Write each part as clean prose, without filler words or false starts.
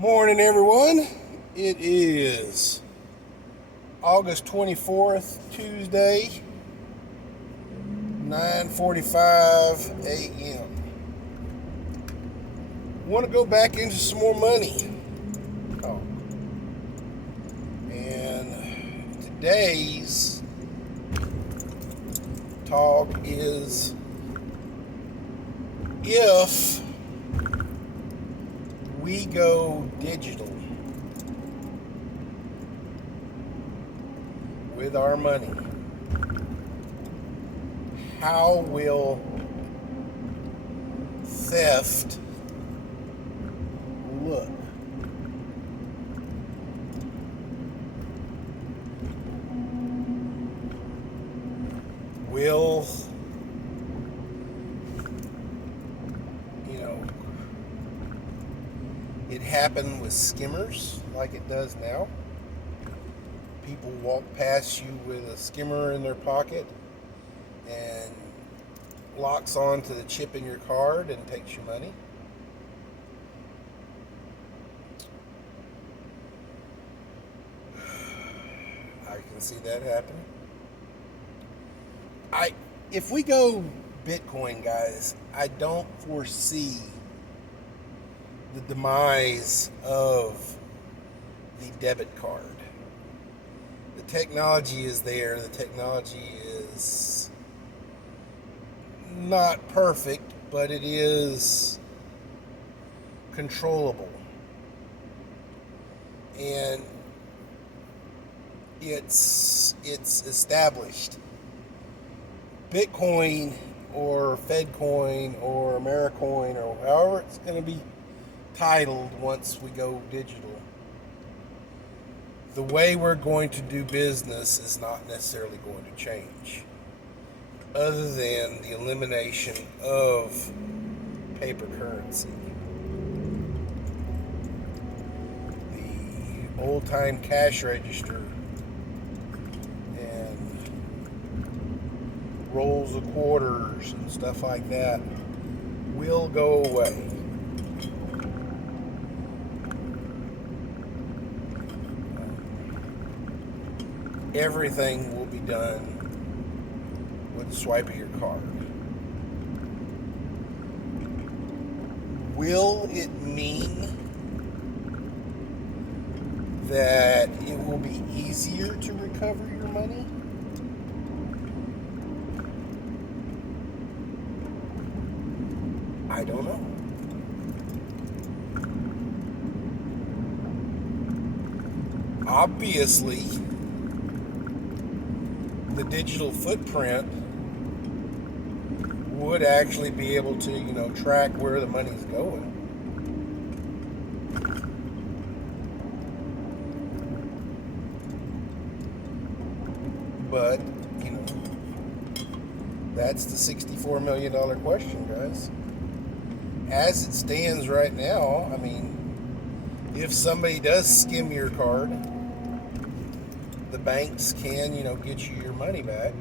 Morning, everyone. It is August 24th, Tuesday, 9:45 a.m. Want to go back into some more money. Oh. And today's talk is if we go digital with our money, how will theft look? Will, it happen with skimmers like it does now? People walk past you with a skimmer in their pocket and locks onto the chip in your card and takes your money. I can see that happen. If we go Bitcoin, guys, I don't foresee the demise of the debit card. The technology is there. The technology is not perfect, but it is controllable. And it's established. Bitcoin or Fedcoin or Americoin or however it's going to be titled once we go digital, the way we're going to do business is not necessarily going to change, other than the elimination of paper currency. The old-time cash register and rolls of quarters and stuff like that will go away. Everything will be done with a swipe of your card. Will it mean that it will be easier to recover your money? I don't know. Obviously, the digital footprint would actually be able to, track where the money's going. But, that's the $64 million question, guys. As it stands right now, if somebody does skim your card, the banks can, get you your money back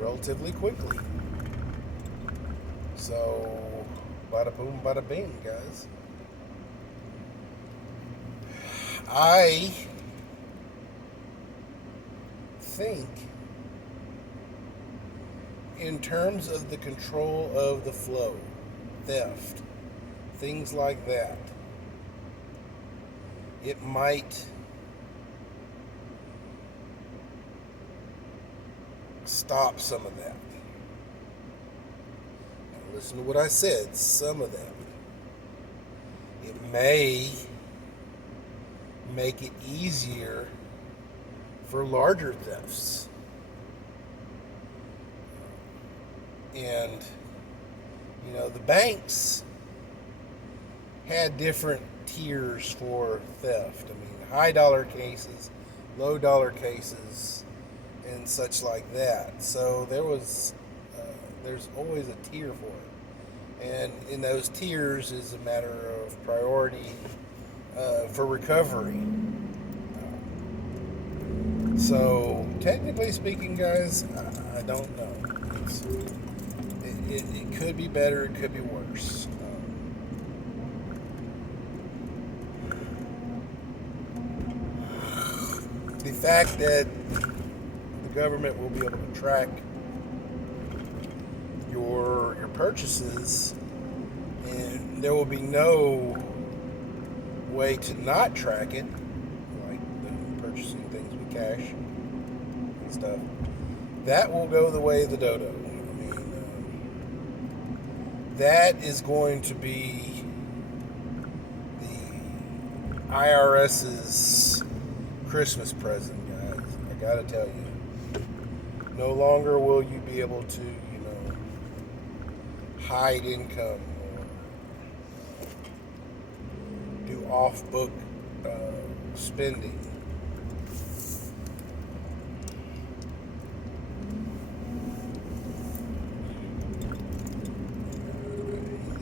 relatively quickly. So, bada boom, bada bing, guys. I think, in terms of the control of the flow, theft, things like that, it might stop some of that. Now listen to what I said, some of that. It may make it easier for larger thefts. And, the banks had different tiers for theft. High dollar cases, low dollar cases, and such like that. So there's always a tier for it. And in those tiers is a matter of priority for recovery. So technically speaking, guys, I don't know. It could be better, it could be worse. the fact that the government will be able to track your purchases, and there will be no way to not track it, like purchasing things with cash and stuff. That will go the way of the dodo. I mean, that is going to be the IRS's Christmas present, guys. I gotta tell you. No longer will you be able to, hide income or do off-book spending.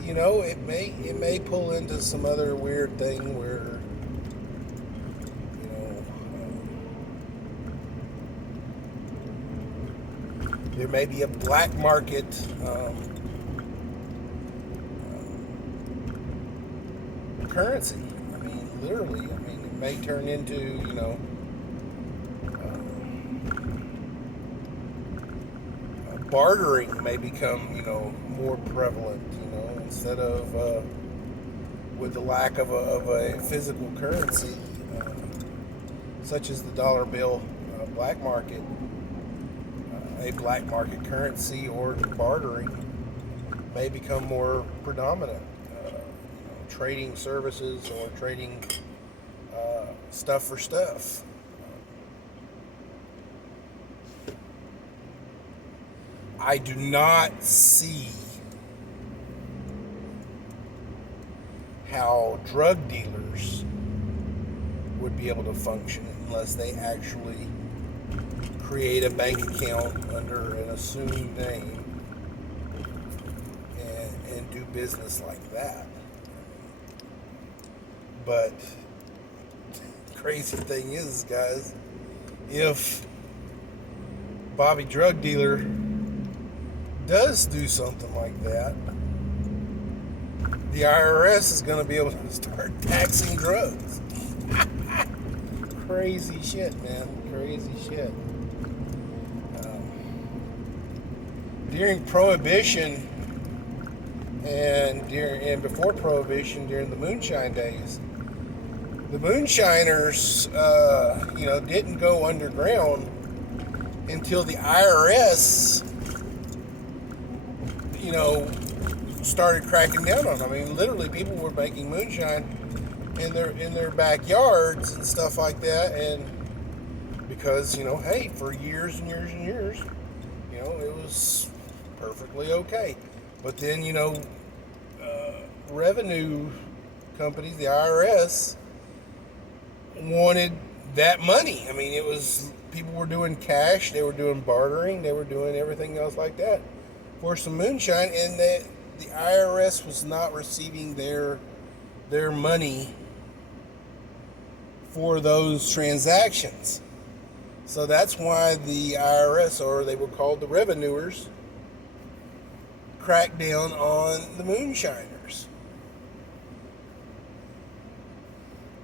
It may pull into some other weird thing where there may be a black market currency. I mean, literally. I mean, it may turn into bartering may become more prevalent. Instead of with the lack of a physical currency, such as the dollar bill, black market, a black market currency or bartering may become more predominant. Trading services or trading stuff for stuff. I do not see how drug dealers would be able to function unless they actually create a bank account under an assumed name and do business like that. But the crazy thing is, guys, if Bobby Drug Dealer does do something like that, the IRS is going to be able to start taxing drugs. Crazy shit, man. Crazy shit. During Prohibition and before Prohibition, during the moonshine days, the moonshiners, didn't go underground until the IRS, started cracking down on them. I mean, literally, people were making moonshine in their backyards and stuff like that, and because hey, for years and years and years, it was perfectly okay. But then revenue companies, the IRS, wanted that money. I mean, it was people were doing cash, they were doing bartering, they were doing everything else like that for some moonshine, and the IRS was not receiving their money for those transactions. So that's why the IRS, or they were called the revenuers, cracked down on the moonshiners.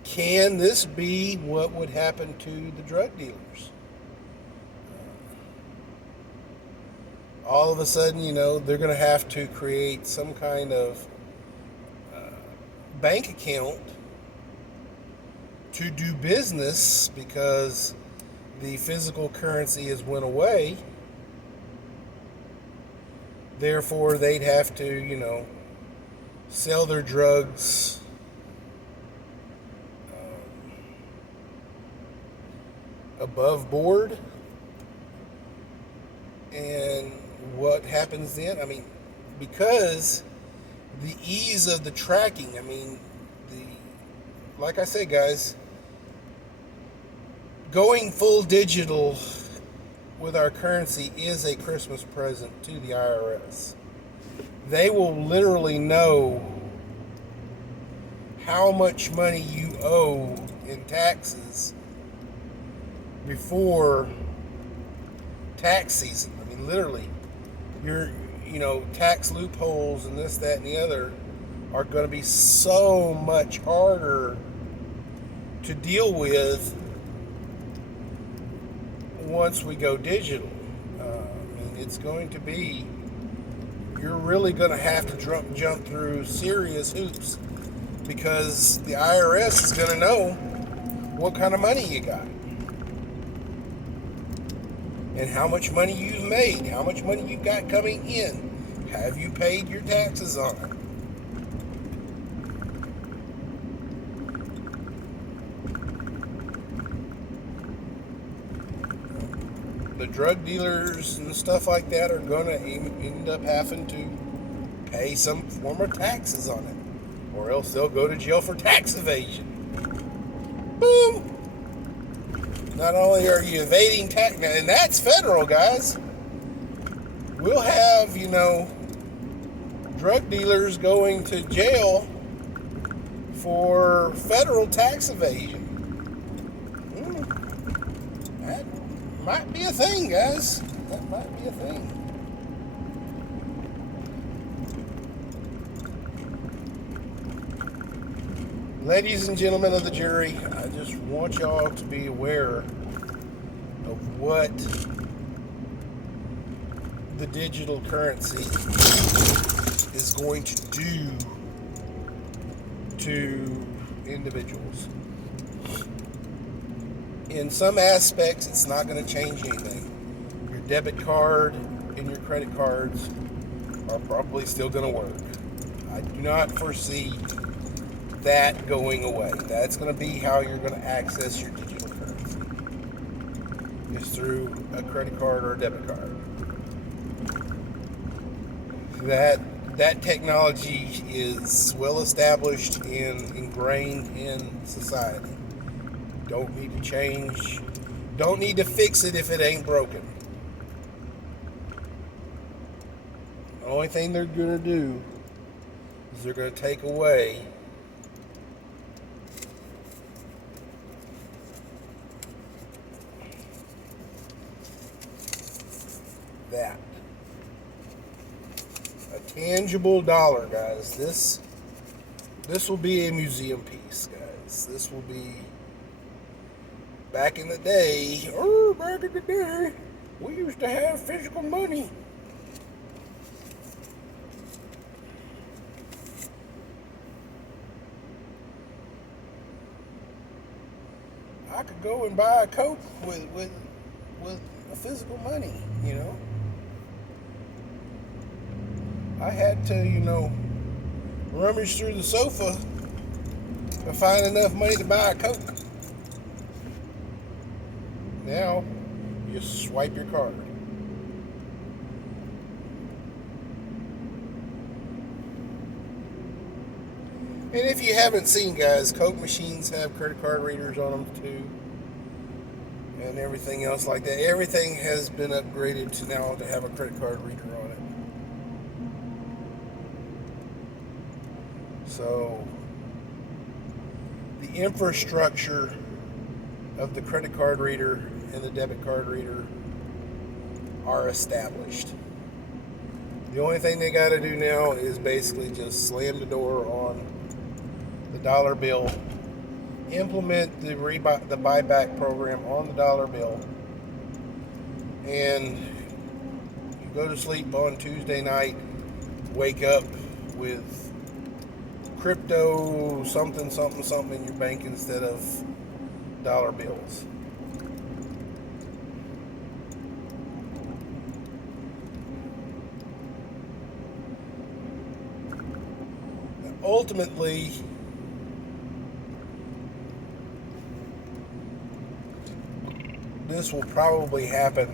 Can this be what would happen to the drug dealers? All of a sudden, they're going to have to create some kind of bank account to do business because the physical currency has went away. Therefore, they'd have to, sell their drugs above board. And what happens then? I mean, because the ease of the tracking, like I say, guys, going full digital with our currency is a Christmas present to the IRS. They will literally know how much money you owe in taxes before tax season. I mean, literally, your tax loopholes and this, that, and the other are going to be so much harder to deal with once we go digital. It's going to be, you're really going to have to jump through serious hoops because the IRS is going to know what kind of money you got and how much money you've made, how much money you've got coming in. Have you paid your taxes on it? The drug dealers and stuff like that are going to end up having to pay some form of taxes on it, or else they'll go to jail for tax evasion. Boom! Not only are you evading tax, and that's federal, guys. We'll have, drug dealers going to jail for federal tax evasion. That might be a thing, guys. That might be a thing. Ladies and gentlemen of the jury, I just want y'all to be aware of what the digital currency is going to do to individuals. In some aspects, it's not going to change anything. Your debit card and your credit cards are probably still going to work. I do not foresee that going away. That's going to be how you're going to access your digital currency. Is through a credit card or a debit card. That technology is well established and ingrained in society. Don't need to change. Don't need to fix it if it ain't broken. The only thing they're going to do is they're going to take away that. A tangible dollar, guys. This will be a museum piece, guys. This will be back in the day. Back in the day, we used to have physical money. I could go and buy a Coke with physical money, I had to, rummage through the sofa to find enough money to buy a Coke. Now, you just swipe your card. And if you haven't seen, guys, Coke machines have credit card readers on them too. And everything else like that. Everything has been upgraded to now to have a credit card reader on it. So, the infrastructure of the credit card reader and the debit card reader are established. The only thing they got to do now is basically just slam the door on the dollar bill, implement the buyback program on the dollar bill, and you go to sleep on Tuesday night, wake up with crypto something in your bank instead of dollar bills. Now, ultimately, this will probably happen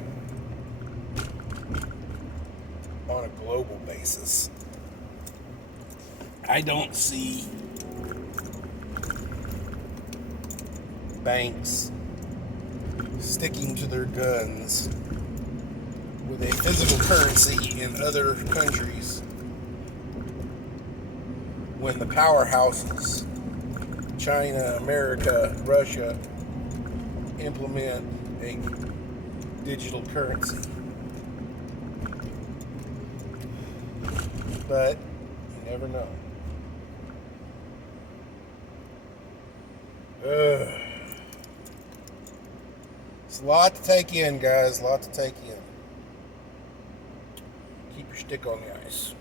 on a global basis. I don't see banks sticking to their guns with a physical currency in other countries when the powerhouses, China, America, Russia, implement a digital currency. But you never know. It's a lot to take in, guys. A lot to take in. Keep your stick on the ice.